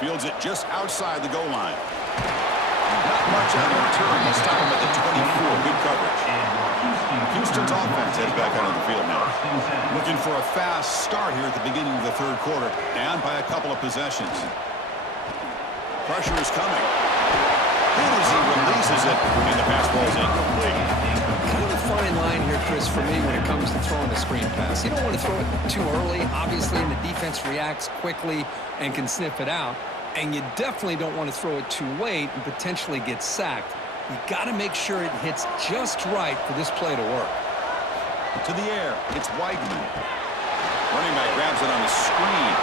Fields it just outside the goal line. Not much on the return. They'll stop him at the 24. Good coverage. Houston's offense heads back out on the field now. Looking for a fast start here at the beginning of the third quarter. Down by a couple of possessions. Pressure is coming. And as he releases it, and the pass ball is incomplete. Kind of a fine line here, Chris, for me when it comes to throwing the screen pass. You don't want to throw it too early, obviously, and the defense reacts quickly and can sniff it out. And you definitely don't want to throw it too late and potentially get sacked. You got to make sure it hits just right for this play to work. To the air, it's Weidman. Running back grabs it on the screen.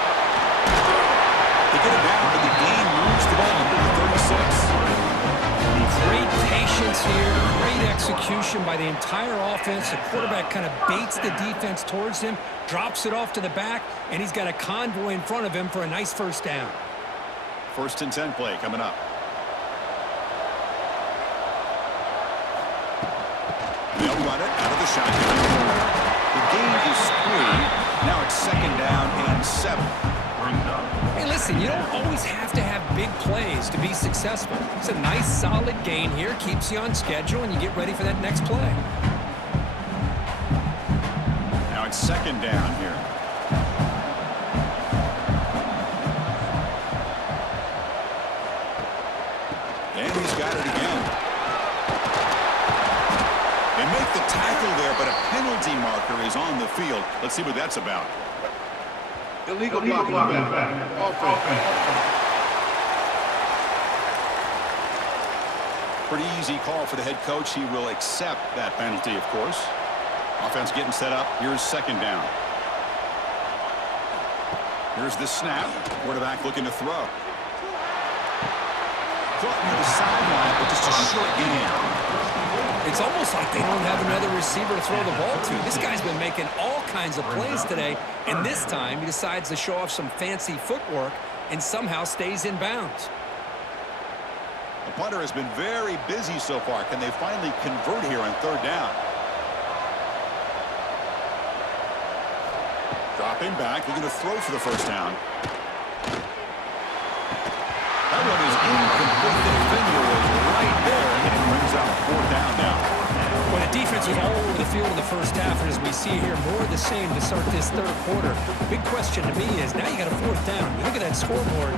They get it down, but the game moves the ball to 36. Great patience here, great execution by the entire offense. The quarterback kind of baits the defense towards him, drops it off to the back, and he's got a convoy in front of him for a nice first down. 1st and 10 play coming up. They'll run it out of the shotgun. The game is 3. Now it's 2nd down and 7. Hey, listen, you don't always have to have big plays to be successful. It's a nice, solid gain here, keeps you on schedule, and you get ready for that next play. Now it's 2nd down here. And he's got it again. They make the tackle there, but a penalty marker is on the field. Let's see what that's about. Illegal blocking. Offense. Pretty easy call for the head coach. He will accept that penalty, of course. Offense getting set up. Here's 2nd down. Here's the snap. Quarterback looking to throw. Caught near the sideline, but just a short gain. It's almost like they don't have another receiver to throw the ball to. This guy's been making all kinds of plays today, and this time he decides to show off some fancy footwork and somehow stays in bounds. The punter has been very busy so far. Can they finally convert here on 3rd down? Dropping back, looking to throw for the first down. That one is incomplete. The defender was right there, and it brings up 4th down now. Well, the defense was all over the field in the first half, and as we see here, more of the same to start this third quarter. Big question to me is, now you got a 4th down. You look at that scoreboard,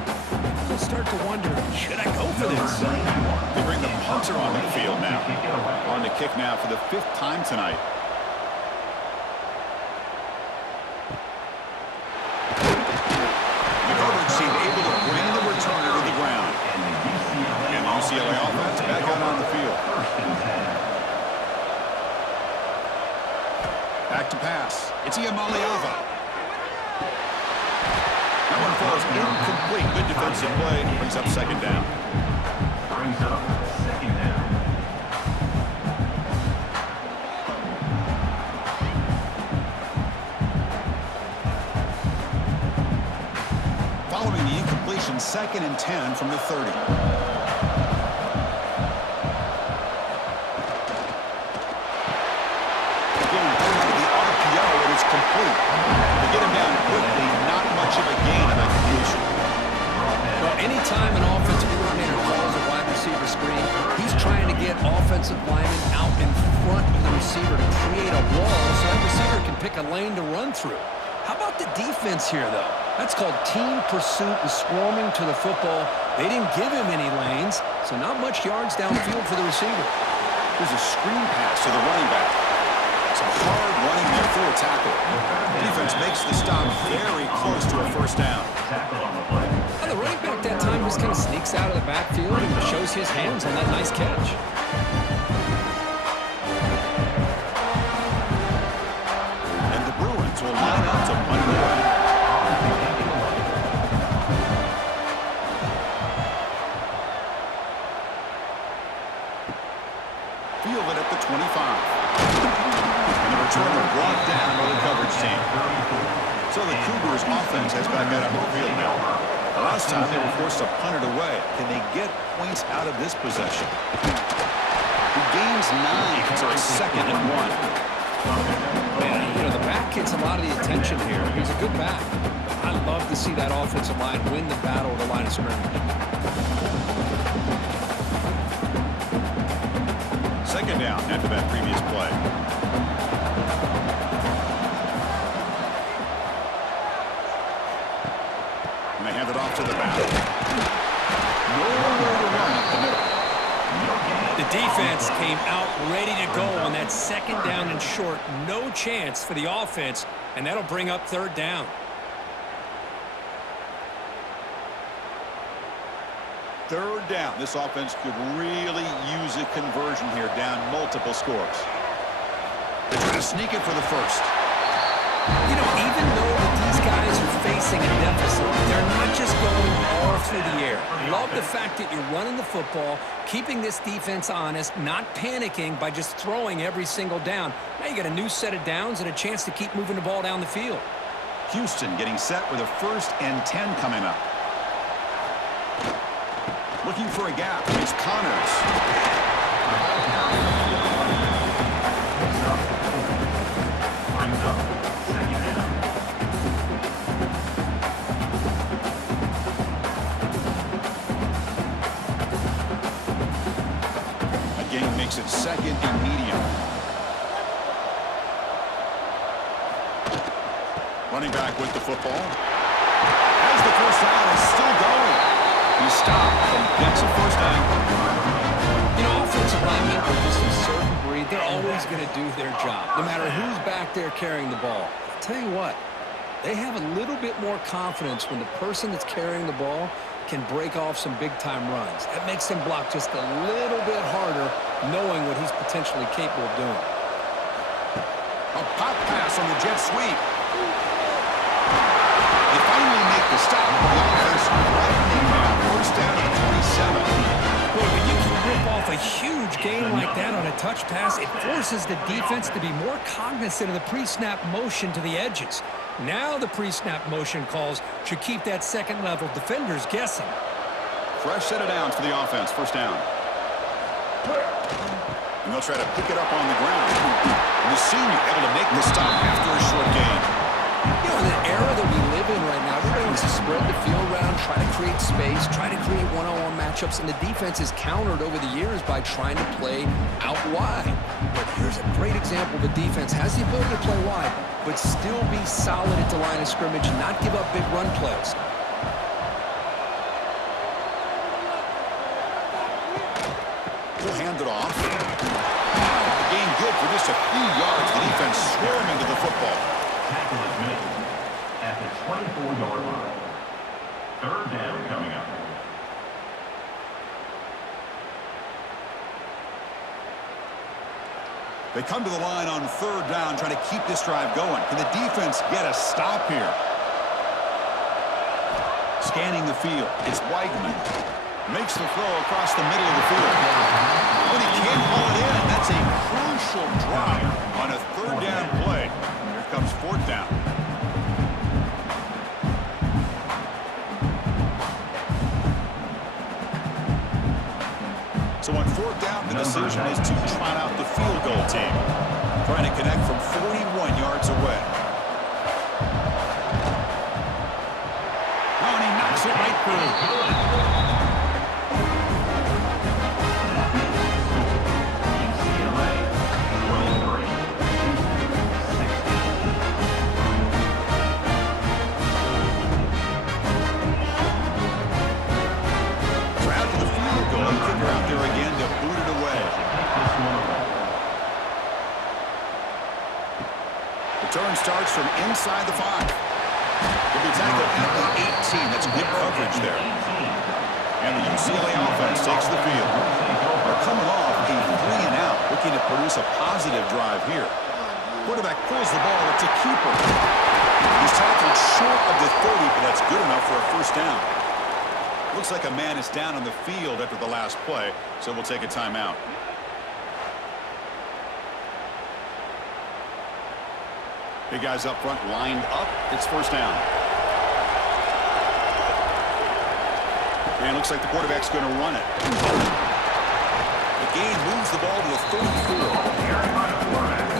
you'll start to wonder, should I go for this? They bring the punter on the field now. On the kick now for the 5th time tonight. The coverage team able to bring the returner to the ground. And the UCLA offense back out on the field. Back to pass. It's Iamaleava. That one falls incomplete. Good defensive play. Brings up 2nd down. Following the incompletion, 2nd and 10 from the 30. Complete. To get him down quickly, not much of a gain of execution. Well, anytime an offensive coordinator calls a wide receiver screen, he's trying to get offensive linemen out in front of the receiver to create a wall so that receiver can pick a lane to run through. How about the defense here, though? That's called team pursuit and swarming to the football. They didn't give him any lanes, so not much yards downfield for the receiver. There's a screen pass to the running back. Some hard running there for a tackle. Defense makes the stop very close to a 1st down. And the running back that time just kind of sneaks out of the backfield and shows his hands on that nice catch. And the Bruins will line up to punt it away. Field it at the 25. Returner brought down by the coverage team. So the Cougars offense has back out on the field now. The last time they were forced to punt it away. Can they get points out of this possession? The game's 9, so it's 2nd and 1. Man, you know, the back gets a lot of the attention here. He's a good back. I love to see that offensive line win the battle at the line of scrimmage. Second down after that previous play. And they hand it off to the back. Nowhere to run up the middle. The defense came out ready to go on that second down and short. No chance for the offense, and that'll bring up third down. Third down. This offense could really use a conversion here, down multiple scores. They're trying to sneak it for the first. You know, even though these guys are facing a deficit, they're not just going all through the air. Love the fact that you're running the football, keeping this defense honest, not panicking by just throwing every single down. Now you got a new set of downs and a chance to keep moving the ball down the field. Houston getting set with a 1st and 10 coming up. Looking for a gap. It's Connors. Again, makes it 2nd and medium. Running back with the football. As the first down is still going. He stopped and gets a first down. You know, offensive linemen are just a certain breed. They're always going to do their job, no matter who's back there carrying the ball. I'll tell you what, they have a little bit more confidence when the person that's carrying the ball can break off some big-time runs. That makes him block just a little bit harder, knowing what he's potentially capable of doing. A pop pass on the jet sweep. They finally make the stop. The offense threatening now. First down at 27. Boy, when you can rip off a huge gain like that on a touch pass, it forces the defense to be more cognizant of the pre-snap motion to the edges. Now the pre-snap motion calls should keep that second-level defenders guessing. Fresh set of downs for the offense. First down. And they'll try to pick it up on the ground. And the senior able to make the stop after a short gain. You know, in the era that we live in right now, everybody wants to spread the field around, try to create space, try to create one-on-one matchups, and the defense is countered over the years by trying to play out wide. But here's a great example. The defense has the ability to play wide, but still be solid at the line of scrimmage and not give up big run plays. We'll hand it off. The gain good for just a few yards. The defense swarming to the football. Tackle is made at the 24-yard line. Third down coming up. They come to the line on third down, trying to keep this drive going. Can the defense get a stop here? Scanning the field. It's Weigman. Makes the throw across the middle of the field. But he can't haul it in. That's a crucial drive on a third down play. Here comes fourth down. So on fourth down, the decision is to trot out the field goal team. Trying to connect from 41 yards away. Oh, and he knocks it right through. UCLA, 23. After the field goal, kicker out there again to boot it away. Return starts from inside the 5. He'll be tackled at the 18. That's good coverage there. And the UCLA offense takes the field. They're coming off a 3-and-out, looking to produce a positive drive here. Quarterback pulls the ball. It's a keeper. He's tackled short of the 30, but that's good enough for a first down. Looks like a man is down on the field after the last play, so we'll take a timeout. Big guys up front lined up. It's first down. And it looks like the quarterback's going to run it. The gain moves the ball to the 34.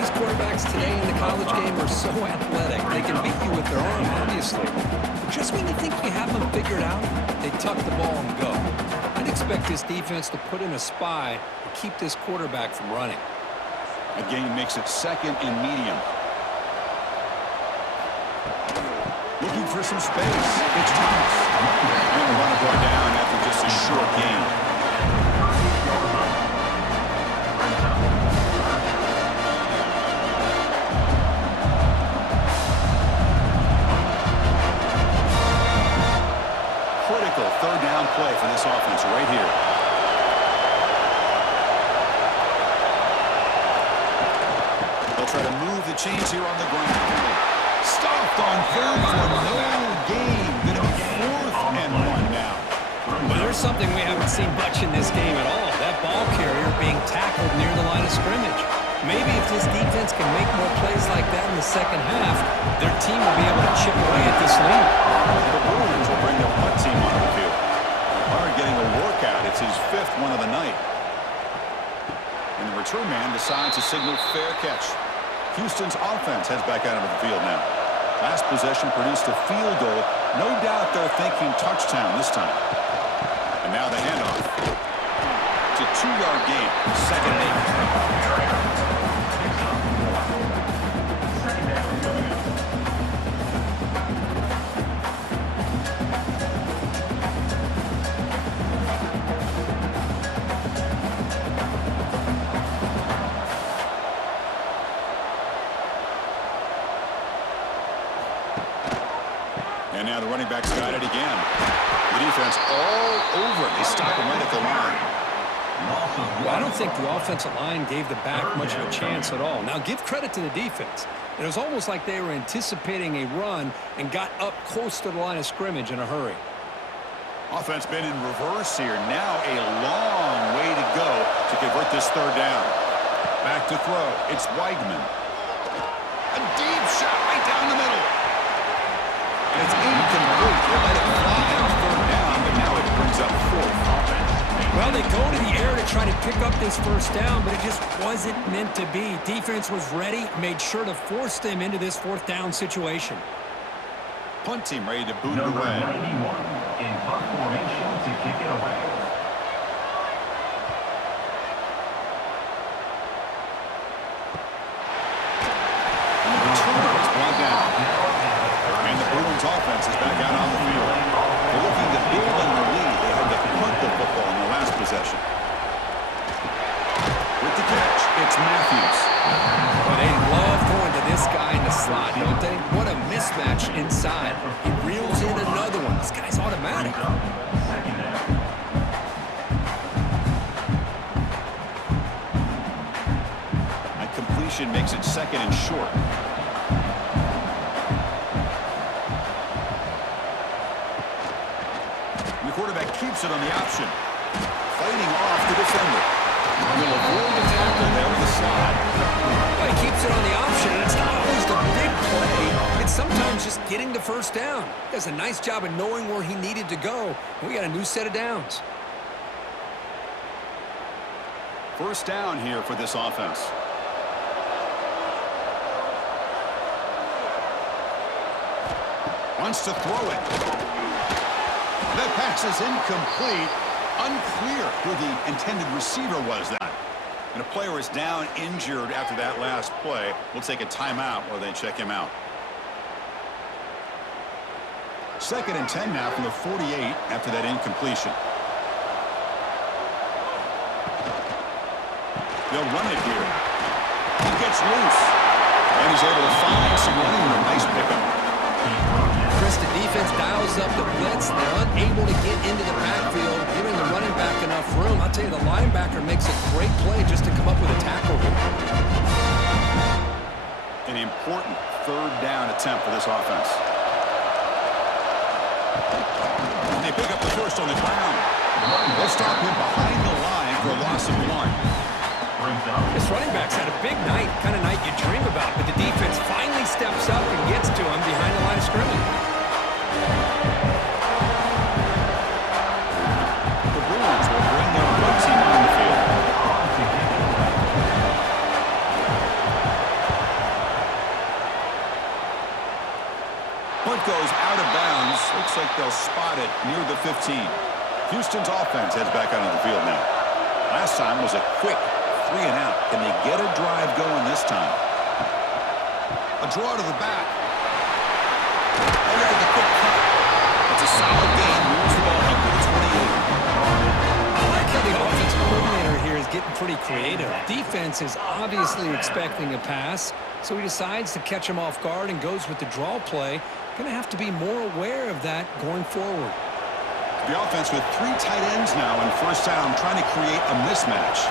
These quarterbacks today in the college game are so athletic. They can beat you with their arm, obviously. But just when you think you have them figured out, they tuck the ball and go. I'd expect this defense to put in a spy to keep this quarterback from running. A gain makes it second and medium. Looking for some space. It's Thomas. And the runner brought down after just a short gain. Critical third down play for this offense right here. They'll try to move the chains here on the ground. Stopped on third for no gain. Going to be 4th and 1 now. Well, there's something we haven't seen much in this game at all. That ball carrier being tackled near the line of scrimmage. Maybe if this defense can make more plays like that in the second half, their team will be able to chip away at this lead. The Bruins will bring their punt team onto the field. Carr getting a workout. It's his 5th one of the night. And the return man decides to signal fair catch. Houston's offense heads back out into the field now. Last possession produced a field goal. No doubt they're thinking touchdown this time. And now the handoff. It's a 2-yard gain. 2nd and 8. And now the running back's got it again. The defense all over. They stop him right at the line. Well, I don't think the offensive line gave the back much of a chance at all. Now, give credit to the defense. It was almost like they were anticipating a run and got up close to the line of scrimmage in a hurry. Offense been in reverse here. Now a long way to go to convert this third down. Back to throw. It's Weidman. A deep shot right down the middle. And it's incomplete. They let it fly on 3rd down, but now it brings up 4th. Well, they go to the air to try to pick up this first down, but it just wasn't meant to be. Defense was ready, made sure to force them into this 4th down situation. Punt team ready to boot it Number away. 91 in punt formation to kick it away. And the returner is brought down. And the Bruins offense is back out on the field. They're looking to build on the lead. They had to punt the football in the last possession. With the catch, it's Matthews. Well, they love going to this guy in the slot, don't they? What a mismatch inside. He reels in another one. This guy's automatic. And completion makes it 2nd and short. And the quarterback keeps it on the option. Fighting off the defender. He'll avoid the tackle there with the slide. Well, he keeps it on the option, and it's not always the big play. It's sometimes just getting the first down. He does a nice job of knowing where he needed to go. And we got a new set of downs. First down here for this offense. Wants to throw it. That pass is incomplete. Unclear who the intended receiver was that. And a player is down injured after that last play. We'll take a timeout while they check him out. 2nd and 10 now from the 48 after that incompletion. They'll run it here. He gets loose. And he's able to find some running room. Nice pickup. Chris, the defense dials up the blitz. They're unable to get into the backfield, giving the running back enough room. I'll tell you, the linebacker makes a great play just to come up with a tackle here. An important 3rd down attempt for this offense. And they pick up the first on the ground. They'll stop him behind the line for a loss of 1. This running back's had a big night, kind of night you dream about, but the defense finally steps up and gets to him behind the line of scrimmage. The Bruins will bring their punt team on the field. 15. Houston's offense heads back out on the field now. Last time was a quick 3 and out. Can they get a drive going this time? A draw to the back. Oh, look at the quick cut. It's a solid gain. Moves the ball up to the 28. I like how the offensive coordinator here is getting pretty creative. Defense is obviously expecting a pass, so he decides to catch him off guard and goes with the draw play. Going to have to be more aware of that going forward. The offense with 3 tight ends now in first down, trying to create a mismatch.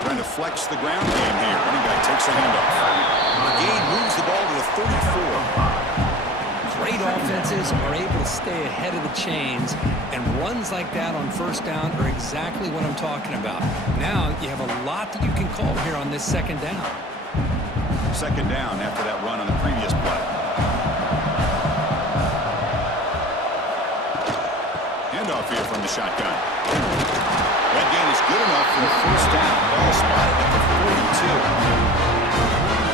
Trying to flex the ground game here. Running back takes the handoff. The gain moves the ball to the 34. Great offenses are able to stay ahead of the chains, and runs like that on first down are exactly what I'm talking about. Now you have a lot that you can call here on this second down. Second down after that run on the previous play. Handoff here from the shotgun. That gain is good enough for the first down. Ball spotted at the 42.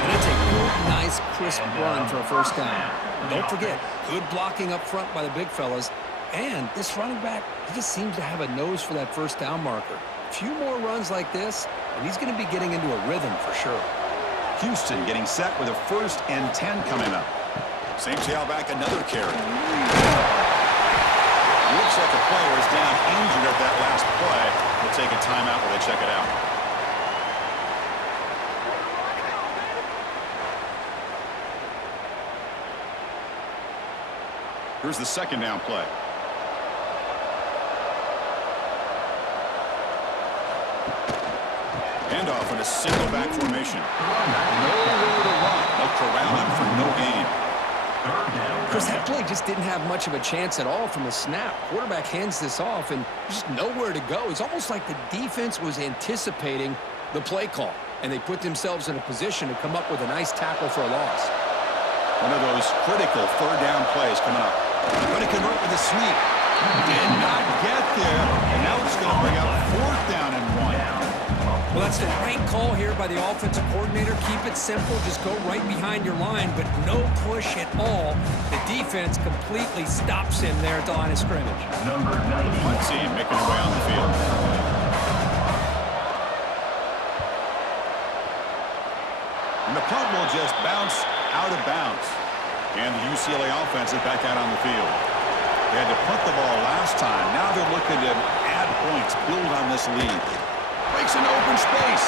And it's a good, nice, crisp run for a first down. Don't forget, good blocking up front by the big fellas. And this running back, he just seems to have a nose for that first down marker. A few more runs like this, and he's going to be getting into a rhythm for sure. Houston getting set with a 1st and 10 coming up. Same tailback, another carry. Looks like a player is down injured at that last play. We'll take a timeout while they check it out. Here's the second down play. Handoff in a single back formation. Nowhere to run. They'll corral him for no gain. Chris, that play just didn't have much of a chance at all from the snap. Quarterback hands this off, and there's just nowhere to go. It's almost like the defense was anticipating the play call, and they put themselves in a position to come up with a nice tackle for a loss. One of those critical third down plays coming up. Going to convert with a sweep. Did not get there, and now it's going to bring up 4th down and 1. Well, that's the right call here by the offensive coordinator. Keep it simple. Just go right behind your line, but no push at all. The defense completely stops him there at the line of scrimmage. Number 90. Punt team making their way on the field. And the punt will just bounce out of bounds. And the UCLA offense is back out on the field. They had to punt the ball last time. Now they're looking to add points, build on this lead. Breaks into open space.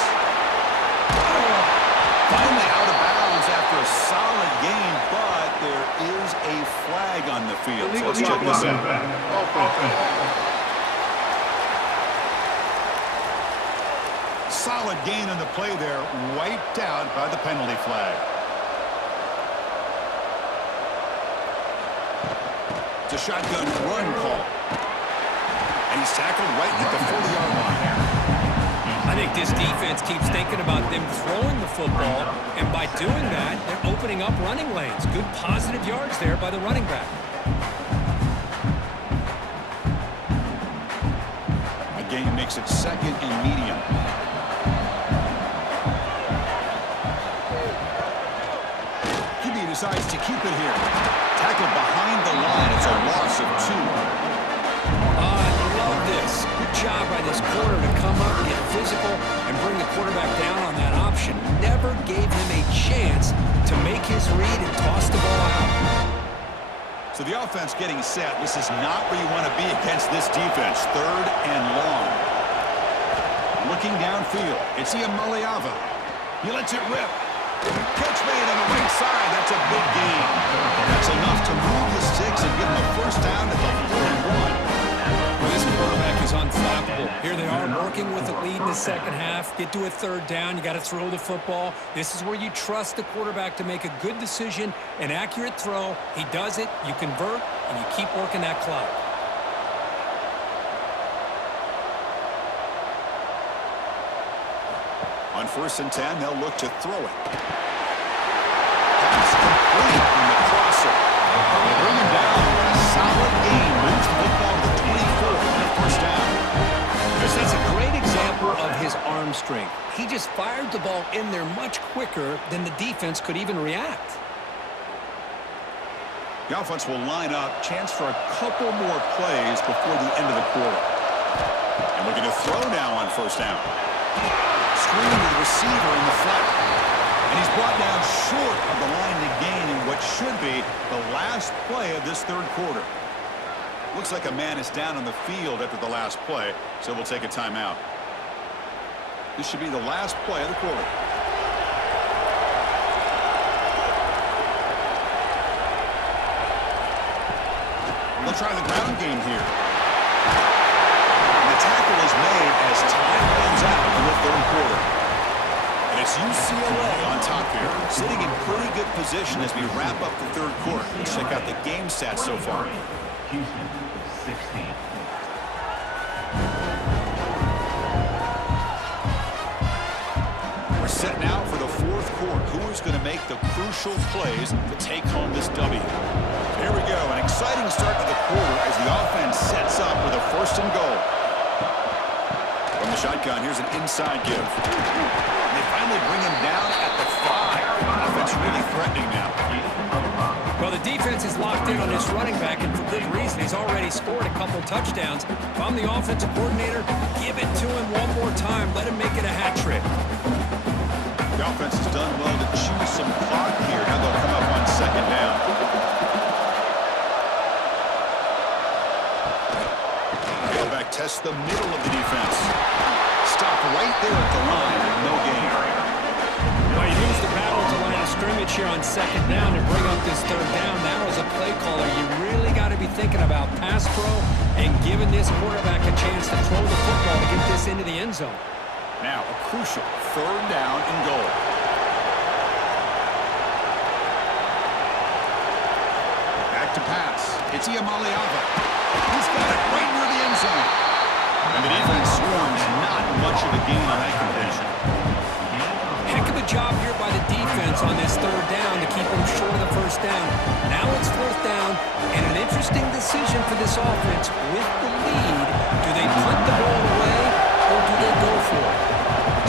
Finally out of bounds after a solid game, but there is a flag on the field. So let's check this out. Solid gain on the play there, wiped out by the penalty flag. It's a shotgun run call. And he's tackled right at the 40-yard line. I think this defense keeps thinking about them throwing the football, and by doing that, they're opening up running lanes. Good positive yards there by the running back. The game makes it 2nd and medium. QB decides to keep it here. Tackled behind the line. It's a loss of 2. I love this. Good job by this corner to come up, get physical, and bring the quarterback down on that option. Never gave him a chance to make his read and toss the ball out. So the offense getting set. This is not where you want to be against this defense. 3rd and long. Looking downfield. It's Iamaleava. He lets it rip. Catch made on the right side. That's a big gain. That's enough to move the sticks and give him a first down at the 41. Well, this quarterback is unflappable. Here they are working with the lead in the second half. Get to a 3rd down. You got to throw the football. This is where you trust the quarterback to make a good decision, an accurate throw. He does it. You convert, and you keep working that clock. On 1st and 10, they'll look to throw it. Pass complete on the crosser. They bring him down. A solid gain. Moves the football to the 24 and a first down. Chris, that's a great example of his arm strength. He just fired the ball in there much quicker than the defense could even react. The offense will line up. Chance for a couple more plays before the end of the quarter. And looking to throw now on first down. Screen to the receiver in the flat. And he's brought down short of the line to gain in what should be the last play of this third quarter. Looks like a man is down on the field after the last play, so we'll take a timeout. This should be the last play of the quarter. They'll try the ground game here. And the tackle is made as time runs out in the third quarter. And it's UCLA on top here, sitting in pretty good position as we wrap up the third quarter. Let's check out the game stats so far. Houston, 16. We're set now for the fourth quarter. Who is going to make the crucial plays to take home this W? Here we go, an exciting start to the quarter as the offense sets up with a first and goal. From the shotgun, here's an inside give. And they finally bring him down at the 5. Offense really threatening now. Well, the defense is locked in on this running back, and for good reason. He's already scored a couple touchdowns. If I'm the offensive coordinator, give it to him one more time. Let him make it a hat trick. The offense has done well to choose some clock here. Now they'll come up on second down. Tailback tests the middle of the defense. Stopped right there at the line, no gain. Well, you lose the battle to line of scrimmage here on second down to bring up this third down. Now as a play caller, you really got to be thinking about pass pro and giving this quarterback a chance to throw the football to get this into the end zone. Now a crucial third down and goal. Back to pass. It's Iamaleava. He's got it right near the end zone. And the defense swarms not much of a gain on that completion. Heck of a job here by the defense on this third down to keep them short of the first down. Now it's fourth down, and an interesting decision for this offense with the lead. Do they punt the ball away, or do they go for it?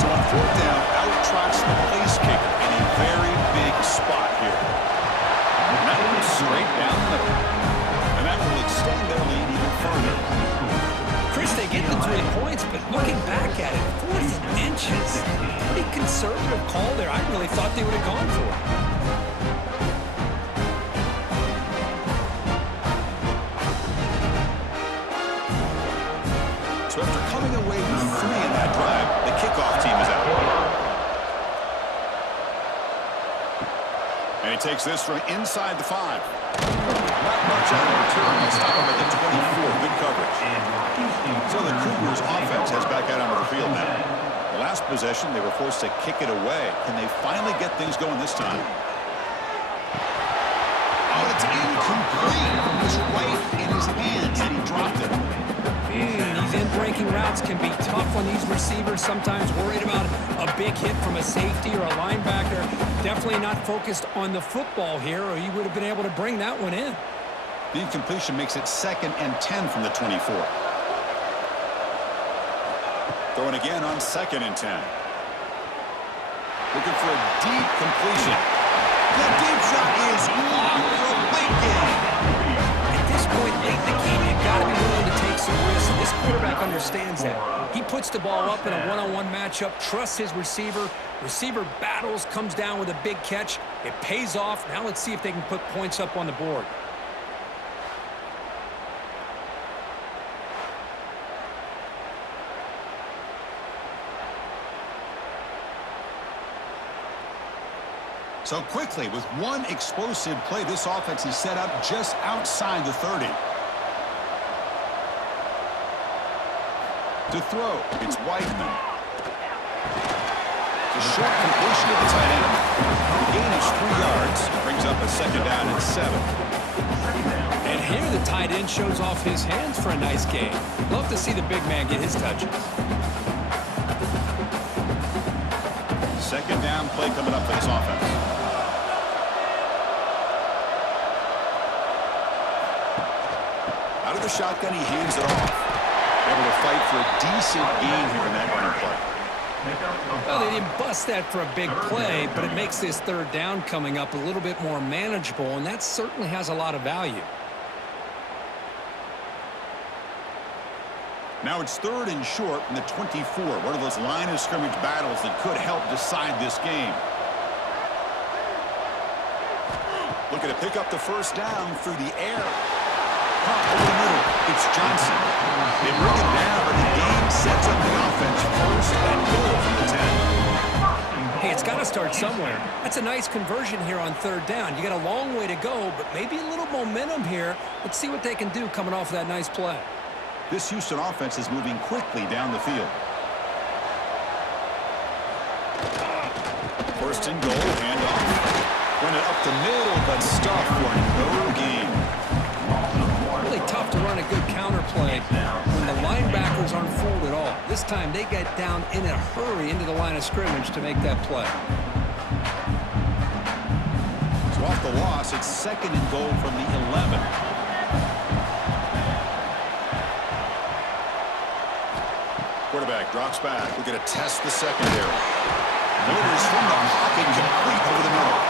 So on fourth down, out trots the place kicker in a very big spot here. And that one straight down the middle. And that will extend their lead even further. Chris, they get the 3 points, but looking back at it, 4 inches. Pretty conservative call there. I really thought they would have gone for it. So after coming away with 3 in that drive, the kickoff team is out. And he takes this from inside the 5. Not much out of return. They stop him at the 24. Good coverage. So the Cougars offense has back out onto the field now. The last possession, they were forced to kick it away. Can they finally get things going this time? Oh, it's incomplete. It was right in his hands and he dropped it. These in-breaking routes can be tough on these receivers, sometimes worried about a big hit from a safety or a linebacker. Definitely not focused on the football here, or he would have been able to bring that one in. The incompletion makes it 2nd and 10 from the 24. Throwing again on 2nd and 10. Looking for a deep completion. The deep shot is long for a big game. At this point late in the game, you've got to be willing to take some risks. This quarterback understands that. He puts the ball up in a one-on-one matchup, trusts his receiver. Receiver battles, comes down with a big catch. It pays off. Now let's see if they can put points up on the board. So quickly, with one explosive play, this offense is set up just outside the 30. To throw, it's Weidman. The short completion of the tight end. The gain is 3 yards. Brings up a 2nd down and 7. And here the tight end shows off his hands for a nice gain. Love to see the big man get his touches. 2nd down play coming up for this offense. Out of the shotgun, he hands it off. Able to fight for a decent gain here in that running play. Well, they didn't bust that for a big play, but it makes this third down coming up a little bit more manageable, and that certainly has a lot of value. Now it's 3rd and short from the 24. One of those line of scrimmage battles that could help decide this game. Looking to pick up the first down through the air. Pump over the middle. It's Johnson. They bring it down, but the game sets up the offense 1st and goal from the 10. Hey, it's got to start somewhere. That's a nice conversion here on 3rd down. You got a long way to go, but maybe a little momentum here. Let's see what they can do coming off that nice play. This Houston offense is moving quickly down the field. 1st and goal, handoff. Run it up the middle, but stuff for no gain. Really tough to run a good counter play when the linebackers aren't fooled at all. This time they get down in a hurry into the line of scrimmage to make that play. So off the loss, it's 2nd and goal from the 11. Quarterback drops back. We're going to test the secondary. Loaders from the pocket, complete over the middle.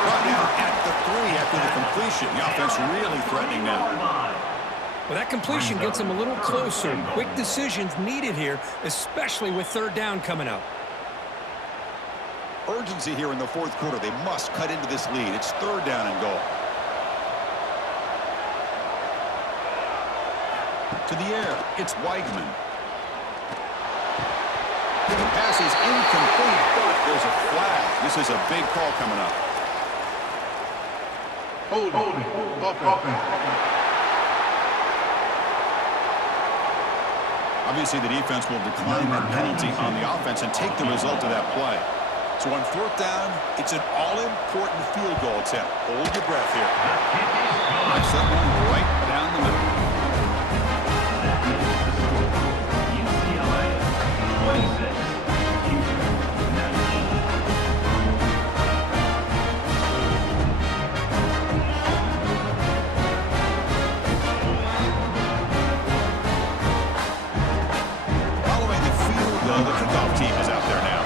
Brought down at the 3 after the completion. The offense really threatening now. Well, that completion gets them a little closer. Quick decisions needed here, especially with 3rd down coming up. Urgency here in the 4th quarter. They must cut into this lead. It's 3rd down and goal. To the air. It's Weigman. The pass is incomplete, but there's a flag. This is a big call coming up. Holding. Obviously, the defense will decline that penalty on the offense and take the result of that play. So on 4th down, it's an all-important field goal attempt. Hold your breath here. Knocks that one right down the middle. UCLA 26, Houston 19. Following the field goal, the kickoff team is out there now.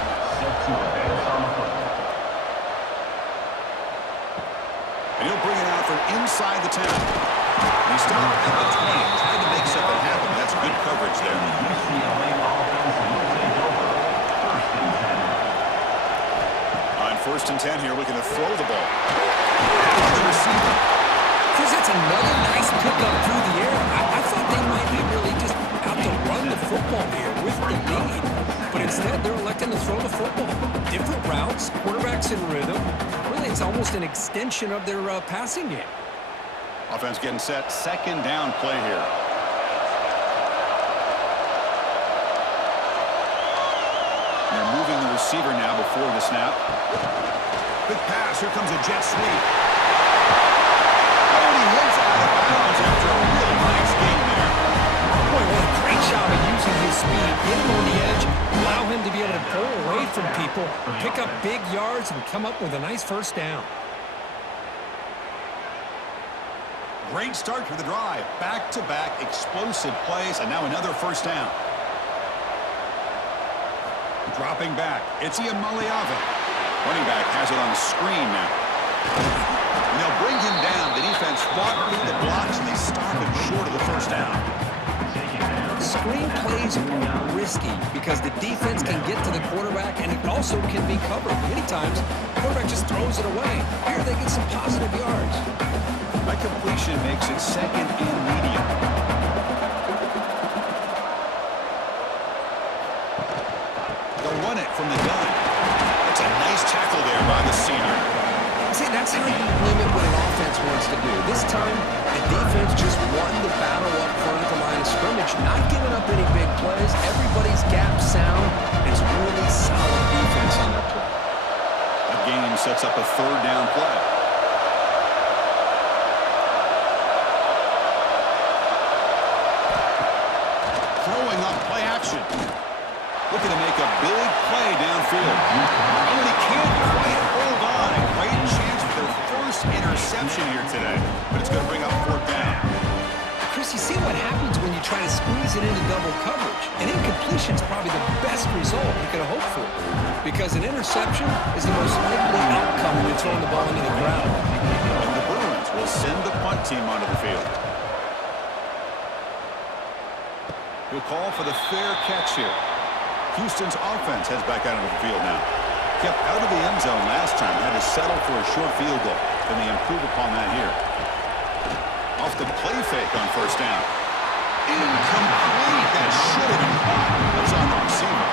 And he'll bring it out from inside the 10. He stopped at the 20, trying to make something happen. That's good coverage there. UCLA offense will take over 1st and 10. On 1st and 10 here, looking to throw the ball. And the receiver. Chris, that's another nice pickup through the air. I thought they might be really just out to run the football here with the lead. But instead, they're electing to throw the football. Different routes, quarterbacks in rhythm. Really, it's almost an extension of their passing game. Offense getting set. 2nd down play here. They're moving the receiver now before the snap. Quick pass. Here comes a jet sweep. And he hits out of bounds after a really nice game there. Boy, what a great job of using his speed. Get him on the edge, allow him to be able to pull away from people, pick up big yards, and come up with a nice 1st down. Great start to the drive. Back-to-back explosive plays, and now another 1st down. Dropping back. It's Iamaleava. Running back has it on the screen now. And they'll bring him down. The defense fought through the blocks, and they stop him short of the 1st down. Screen plays are risky because the defense can get to the quarterback, and it also can be covered. Many times, the quarterback just throws it away. Here they get some positive yards. That completion makes it 2nd and medium. They'll run it from the gun. That's a nice tackle there by the senior. See, that's how you limit what an offense wants to do. This time, the defense just won the battle up front at the line of scrimmage, not giving up any big plays. Everybody's gap sound. It's really solid defense on that play. That game sets up a 3rd down play. Throwing up play action. Looking to make a big play downfield. Oh, and he can't quite hold on. A great chance for their 1st interception here today. But it's going to bring up 4th down. Chris, Bruce, you see what happens when you try to squeeze it into double coverage. An incompletion is probably the best result you could have hoped for, because an interception is the most likely outcome when you're throwing the ball into the ground. And the Bruins will send the punt team onto the field. He'll call for the fair catch here. Houston's offense heads back out into the field now. Kept out of the end zone last time, had to settle for a short field goal. Can they improve upon that here? Off the play fake on first down. Incomplete. That should have been caught. That was on the receiver.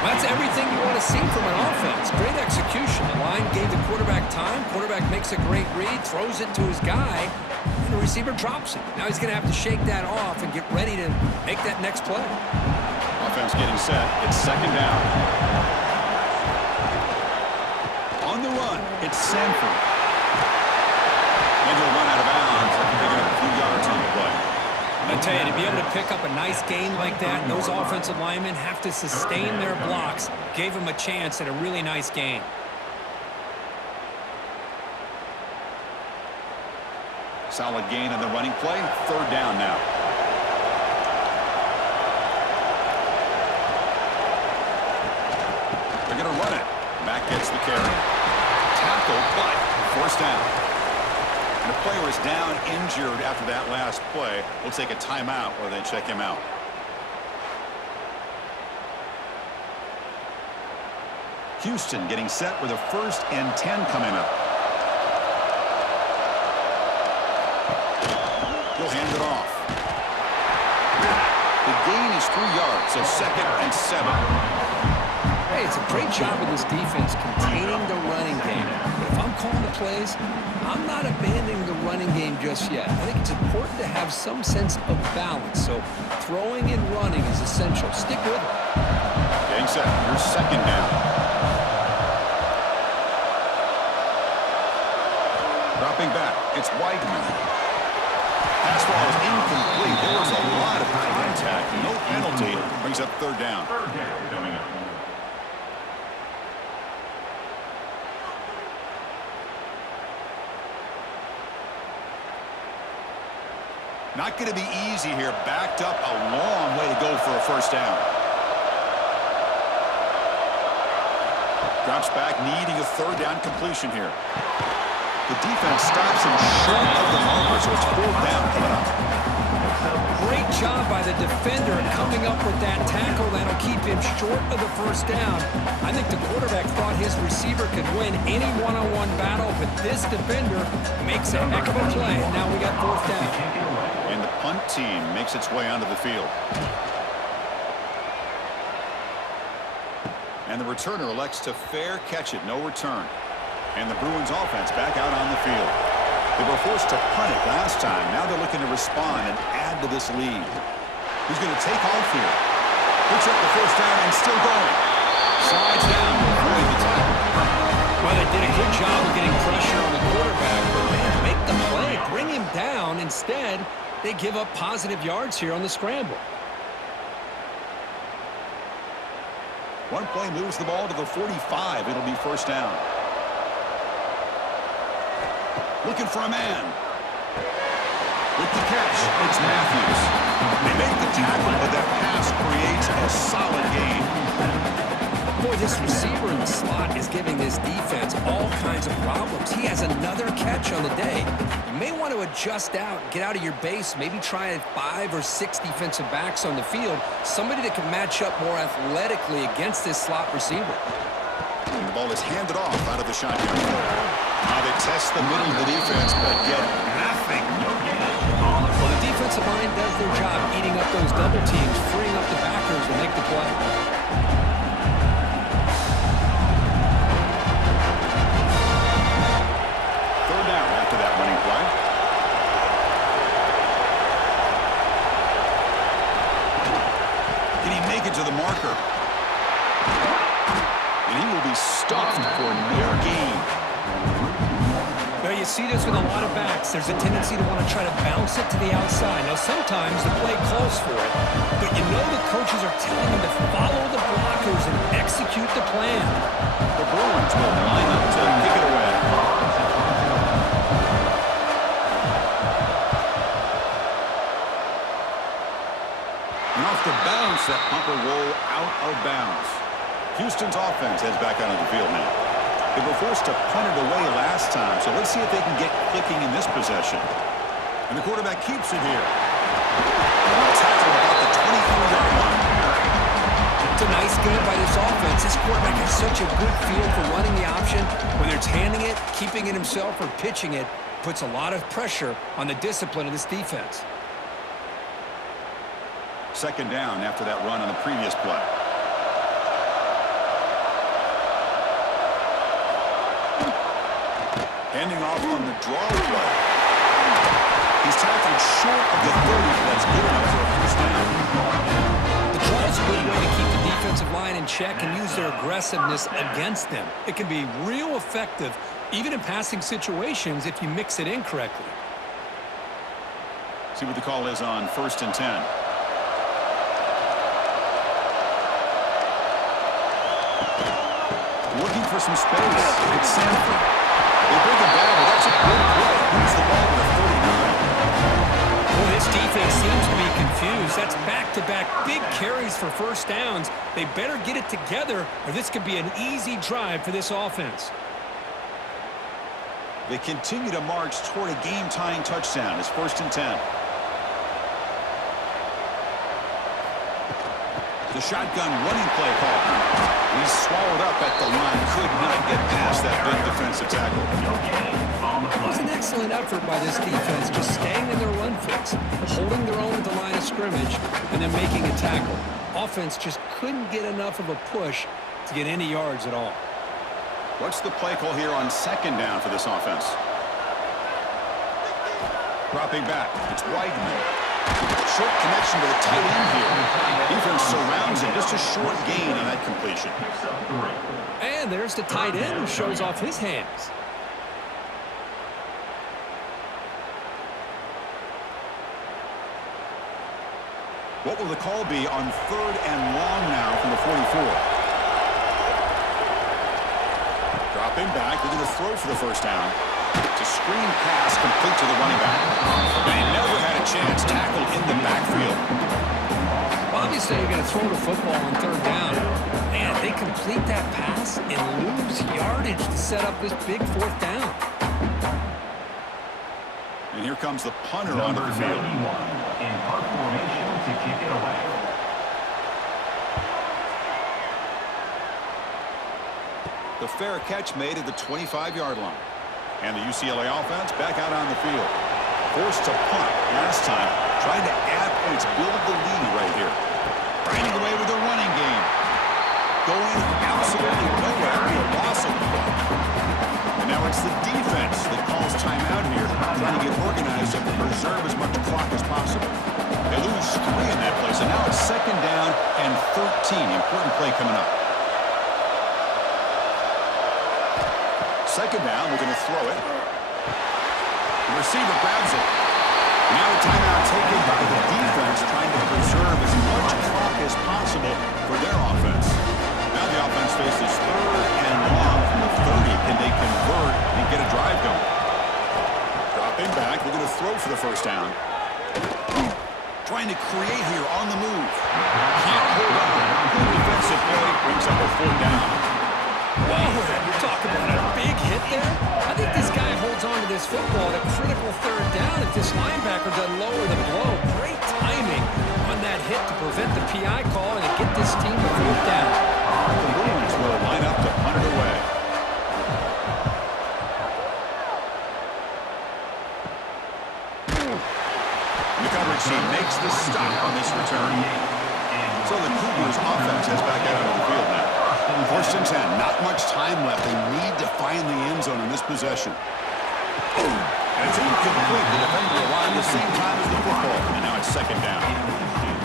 Well, that's everything you want to see from an offense. Great execution. The line gave the quarterback time. Quarterback makes a great read, throws it to his guy, and the receiver drops it. Now he's going to have to shake that off and get ready to make that next play. Offense getting set. It's second down. On the run, it's Sanford. And he'll run out of bounds after picking up a few yards on the play. I tell you, to be able to pick up a nice gain like that, those offensive linemen have to sustain their blocks. Gave him a chance at a really nice gain. Solid gain on the running play. Third down now. They're going to run it. Back gets the carry. Tackle, but first down. And the player is down injured after that last play. We'll take a timeout or then check him out. Houston getting set with a 1st and 10 coming up. He'll hand it off. The gain is 3 yards, so 2nd and 7. Hey, it's a great job of this defense containing the running game. But if I'm calling the plays, I'm not abandoning the running game just yet. I think it's important to have some sense of balance. So throwing and running is essential. Stick with it. Getting set. Your second down. Dropping back. It's Weidman. Pass ball is incomplete. There was a lot of contact. No penalty. Brings up third down. Third down coming up. Not going to be easy here. Backed up a long way to go for a first down. Drops back, needing a third down completion here. The defense stops him short of the marker, so it's fourth down coming up. Great job by the defender coming up with that tackle that'll keep him short of the first down. I think the quarterback thought his receiver could win any one-on-one battle, but this defender makes a heck of a play. Now we got fourth down. And the punt team makes its way onto the field. And the returner elects to fair catch it, no return. And the Bruins offense back out on the field. They were forced to punt it last time. Now they're looking to respond and add to this lead. Who's going to take off here? Picks up the first down and still going. Slides down, avoid the tackle. Well, they did a good job of getting pressure on the quarterback, but man, make the play, bring him down. Instead, they give up positive yards here on the scramble. One play moves the ball to the 45. It'll be first down. Looking for a man. With the catch, it's Matthews. They make the tackle, but that pass creates a solid gain. Boy, this receiver in the slot is giving this defense all kinds of problems. He has another catch on the day. You may want to adjust out, get out of your base, maybe try 5 or 6 defensive backs on the field, somebody that can match up more athletically against this slot receiver. And the ball is handed off out of the shotgun. Now they test the middle of the defense, but get nothing. Well, the defensive line does their job eating up those double teams, freeing up the backers to make the play. Third down after that running play. Can he make it to the marker? And he will be stuffed for no gain. Well, you see this with a lot of backs. There's a tendency to want to try to bounce it to the outside. Now, sometimes the play calls for it, but you know the coaches are telling them to follow the blockers and execute the plan. The Bruins will line up to kick it away. And off the bounce, that punt will roll out of bounds. Houston's offense heads back out of the field now. They were forced to punt it away last time, so let's see if they can get clicking in this possession. And the quarterback keeps it here. Tackle about the 23-yard line. It's a nice game by this offense. This quarterback has such a good feel for running the option. Whether it's handing it, keeping it himself, or pitching it, puts a lot of pressure on the discipline of this defense. Second down after that run on the previous play. Handing off on the draw play. He's tackled short of the 30, but that's good enough for a first down. The draw is a good way to keep the defensive line in check and use their aggressiveness against them. It can be real effective, even in passing situations, if you mix it in correctly. See what the call is on 1st and 10. Looking for some space. It's Sanford. They bring him down, but that's a good play. Moves the ball to the 39. Well, this defense seems to be confused. That's back-to-back big carries for first downs. They better get it together, or this could be an easy drive for this offense. They continue to march toward a game-tying touchdown. It's 1st and 10. The shotgun running play call. He's swallowed up at the line. Could not get past that big defensive tackle. It was an excellent effort by this defense, just staying in their run fix, holding their own at the line of scrimmage, and then making a tackle. Offense just couldn't get enough of a push to get any yards at all. What's the play call here on 2nd down for this offense? Dropping back. It's Weidman. Short connection to the tight end here. Defense surrounds him. Just a short gain on that completion. And there's the tight end who shows off his hands. What will the call be on 3rd and long now from the 44? Dropping back, looking to throw for the first down. It's a screen pass complete to the running back. And he never had a chance, tackled in the backfield. Well, obviously, you're going to throw the football on 3rd down. Man, they complete that pass and lose yardage to set up this big 4th down. And here comes the punter onto the field. In punt formation to kick it away. The fair catch made at the 25-yard line. And the UCLA offense back out on the field. Forced to punt last time, trying to add points, build the lead right here. Grinding away with the running game. Going absolutely nowhere, a loss of the ball. And now it's the defense that calls timeout here, trying to get organized and preserve as much clock as possible. They lose 3 in that place, and now it's 2nd down and 13. Important play coming up. 2nd down, we're going to throw it. The receiver grabs it. Now a timeout taken by the defense, trying to preserve as much clock as possible for their offense. Now the offense faces 3rd and long from the 30. Can they convert and get a drive going? Dropping back, we're going to throw for the first down. Trying to create here on the move. Can't hold on. Good defensive play brings up a 4th down. Whoa, talk about a big hit there. I think this guy holds on to this football at a critical 3rd down if this linebacker doesn't lower the blow. Great timing on that hit to prevent the PI call and to get this team a 4th down. The Bruins will line up to punt it away. The coverage team makes the stop on this return. So the Cougars offense is back out on the field now. 1st and 10, not much time left. They need to find the end zone in this possession. And it's incomplete. The defender arrived at the same time as the football. And now it's 2nd down.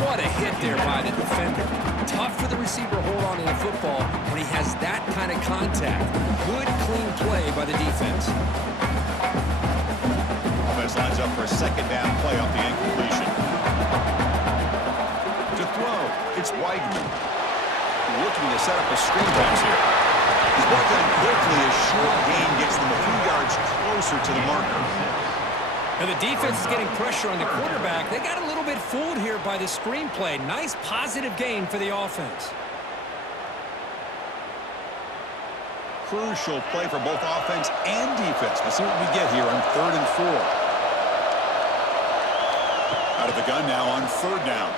What a hit there by the defender. Tough for the receiver to hold on to the football when he has that kind of contact. Good, clean play by the defense. Offense lines up for a 2nd down play off the incompletion. To throw, it's Weidman. Looking to set up a screen pass here. He's brought down quickly as short gain gets them a few yards closer to the marker. And the defense is getting pressure on the quarterback. They got a little bit fooled here by the screenplay. Nice positive gain for the offense. Crucial play for both offense and defense. Let's see what we get here on 3rd and 4. Out of the gun now on 3rd down.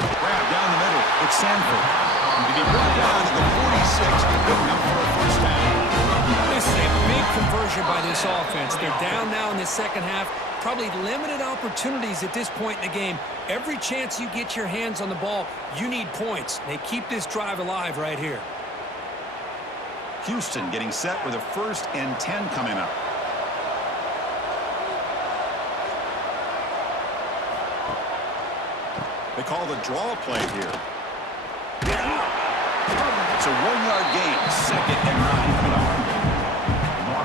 Grab down the middle. It's Sanford. To be brought down to the 46, good enough for a first down. This is a big conversion by this offense. They're down now in the second half. Probably limited opportunities at this point in the game. Every chance you get your hands on the ball, you need points. They keep this drive alive right here. Houston getting set with a 1st and 10 coming up. They call the draw play here. It's a 1-yard gain. 2nd and 9 coming up.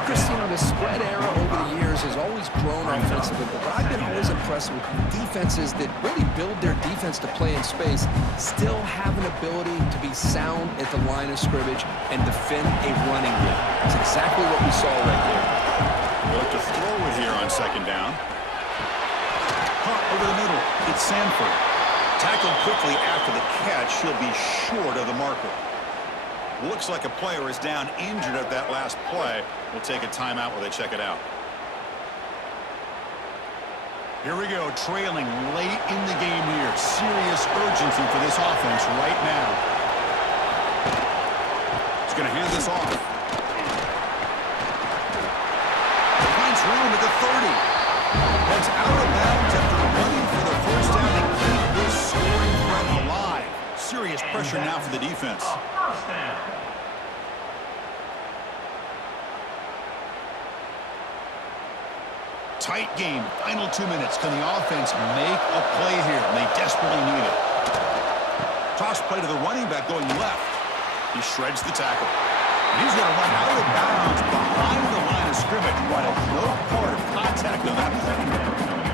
Christine, the spread era over the years has always grown offensively, but I've been always impressed with defenses that really build their defense to play in space, still have an ability to be sound at the line of scrimmage and defend a running game. It's exactly what we saw right there. They'll have to throw it here on 2nd down. Hunt over the middle. It's Sanford. Tackled quickly after the catch. He'll be short of the marker. Looks like a player is down injured at that last play. We'll take a timeout while they check it out. Here we go, trailing late in the game here. Serious urgency for this offense right now. He's going to hand this off. Finds room at the 30. That's out of bounds after running for the first down to keep this scoring threat alive. Serious pressure now for the defense. First down. Tight game, final 2 minutes. Can the offense make a play here? They desperately need it. Toss play to the running back going left. He shreds the tackle. He's going to run out of bounds behind the line of scrimmage. Wanted no part of contact on that play.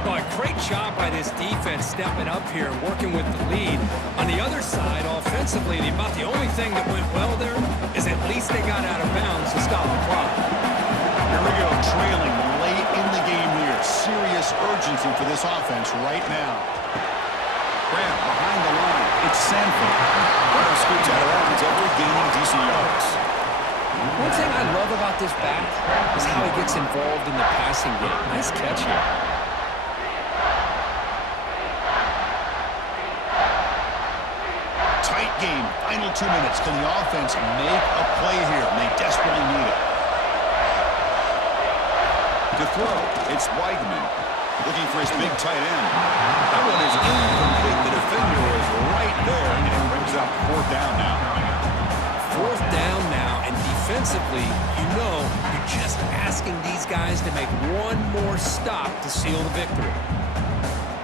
Oh, a great job by this defense stepping up here and working with the lead. On the other side, offensively, about the only thing that went well there is at least they got out of bounds to stop the clock. Here we go, trailing late in the game here. Serious urgency for this offense right now. Grab behind the line. It's Sanford. Runner scoots out of bounds after gaining decent yards. One thing I love about this back is how he gets involved in the passing game. Nice catch here. Tight game, final 2 minutes. Can the offense make a play here? And they desperately need it. To throw, it's Weidman. Looking for his big tight end. That one is incomplete. The defender was right there, and it brings up 4th down now. 4th down now, and defensively, you're just asking these guys to make one more stop to seal the victory.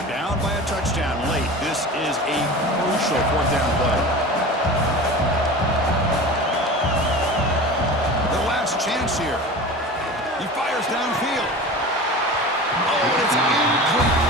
Down by a touchdown late. This is a crucial 4th down play. The last chance here. He fires downfield. Oh, it's incomplete.